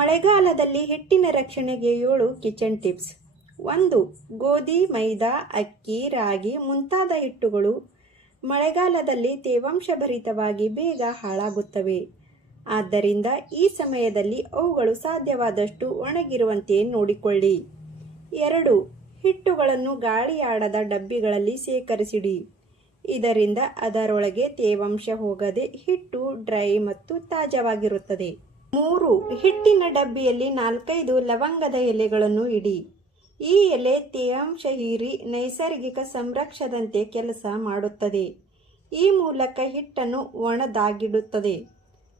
ಮಳೆಗಾಲದಲ್ಲಿ ಹಿಟ್ಟಿನ ರಕ್ಷಣೆಗೆ ಏಳು ಕಿಚನ್ ಟಿಪ್ಸ್. ಒಂದು, ಗೋಧಿ, ಮೈದಾ, ಅಕ್ಕಿ, ರಾಗಿ ಮುಂತಾದ ಹಿಟ್ಟುಗಳು ಮಳೆಗಾಲದಲ್ಲಿ ತೇವಾಂಶಭರಿತವಾಗಿ ಬೇಗ ಹಾಳಾಗುತ್ತವೆ. ಆದ್ದರಿಂದ ಈ ಸಮಯದಲ್ಲಿ ಅವುಗಳು ಸಾಧ್ಯವಾದಷ್ಟು ಒಣಗಿರುವಂತೆ ನೋಡಿಕೊಳ್ಳಿ. ಎರಡು, ಹಿಟ್ಟುಗಳನ್ನು ಗಾಳಿಯಾಡದ ಡಬ್ಬಿಗಳಲ್ಲಿ ಶೇಖರಿಸಿಡಿ. ಇದರಿಂದ ಅದರೊಳಗೆ ತೇವಾಂಶ ಹೋಗದೆ ಹಿಟ್ಟು ಡ್ರೈ ಮತ್ತು ತಾಜಾವಾಗಿರುತ್ತದೆ. ಮೂರು, ಹಿಟ್ಟಿನ ಡಬ್ಬಿಯಲ್ಲಿ ನಾಲ್ಕೈದು ಲವಂಗದ ಎಲೆಗಳನ್ನು ಇಡಿ. ಈ ಎಲೆ ತೇವಾಂಶ ಹೀರಿ ನೈಸರ್ಗಿಕ ಸಂರಕ್ಷದಂತೆ ಕೆಲಸ ಮಾಡುತ್ತದೆ. ಈ ಮೂಲಕ ಹಿಟ್ಟನ್ನು ಒಣದಾಗಿಡುತ್ತದೆ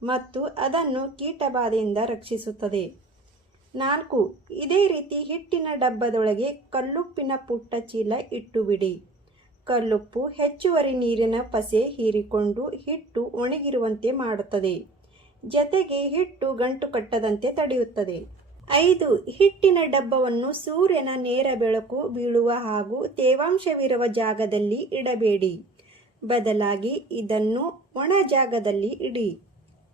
ಮತ್ತು ಅದನ್ನು ಕೀಟಬಾಧೆಯಿಂದ ರಕ್ಷಿಸುತ್ತದೆ. ನಾಲ್ಕು, ಇದೇ ರೀತಿ ಹಿಟ್ಟಿನ ಡಬ್ಬದೊಳಗೆ ಕಲ್ಲುಪ್ಪಿನ ಪುಟ್ಟ ಚೀಲ ಇಟ್ಟುಬಿಡಿ. ಕಲ್ಲುಪ್ಪು ಹೆಚ್ಚುವರಿ ನೀರಿನ ಪಸೆ ಹೀರಿಕೊಂಡು ಹಿಟ್ಟು ಒಣಗಿರುವಂತೆ ಮಾಡುತ್ತದೆ. ಜತೆಗೆ ಹಿಟ್ಟು ಗಂಟು ಕಟ್ಟದಂತೆ ತಡೆಯುತ್ತದೆ. ಐದು, ಹಿಟ್ಟಿನ ಡಬ್ಬವನ್ನು ಸೂರ್ಯನ ನೇರ ಬೆಳಕು ಬೀಳುವ ಹಾಗೂ ತೇವಾಂಶವಿರುವ ಜಾಗದಲ್ಲಿ ಇಡಬೇಡಿ. ಬದಲಾಗಿ ಇದನ್ನು ಒಣ ಜಾಗದಲ್ಲಿ ಇಡಿ.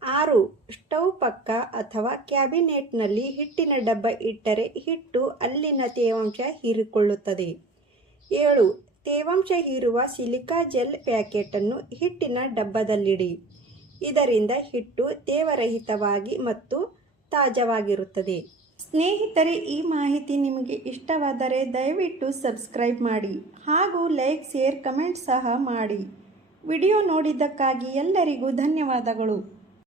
ಆರು, ಸ್ಟೌವ್ ಪಕ್ಕ ಅಥವಾ ಕ್ಯಾಬಿನೆಟ್ನಲ್ಲಿ ಹಿಟ್ಟಿನ ಡಬ್ಬ ಇಟ್ಟರೆ ಹಿಟ್ಟು ಅಲ್ಲಿನ ತೇವಾಂಶ ಹೀರಿಕೊಳ್ಳುತ್ತದೆ. ಏಳು, ತೇವಾಂಶ ಹೀರುವ ಸಿಲಿಕಾ ಜೆಲ್ ಪ್ಯಾಕೆಟನ್ನು ಹಿಟ್ಟಿನ ಡಬ್ಬದಲ್ಲಿಡಿ. ಇದರಿಂದ ಹಿಟ್ಟು ತೇವರಹಿತವಾಗಿ ಮತ್ತು ತಾಜವಾಗಿರುತ್ತದೆ. ಸ್ನೇಹಿತರೆ, ಈ ಮಾಹಿತಿ ನಿಮಗೆ ಇಷ್ಟವಾದರೆ ದಯವಿಟ್ಟು ಸಬ್ಸ್ಕ್ರೈಬ್ ಮಾಡಿ ಹಾಗೂ ಲೈಕ್, ಶೇರ್, ಕಮೆಂಟ್ ಸಹ ಮಾಡಿ. ವಿಡಿಯೋ ನೋಡಿದ್ದಕ್ಕಾಗಿ ಎಲ್ಲರಿಗೂ ಧನ್ಯವಾದಗಳು.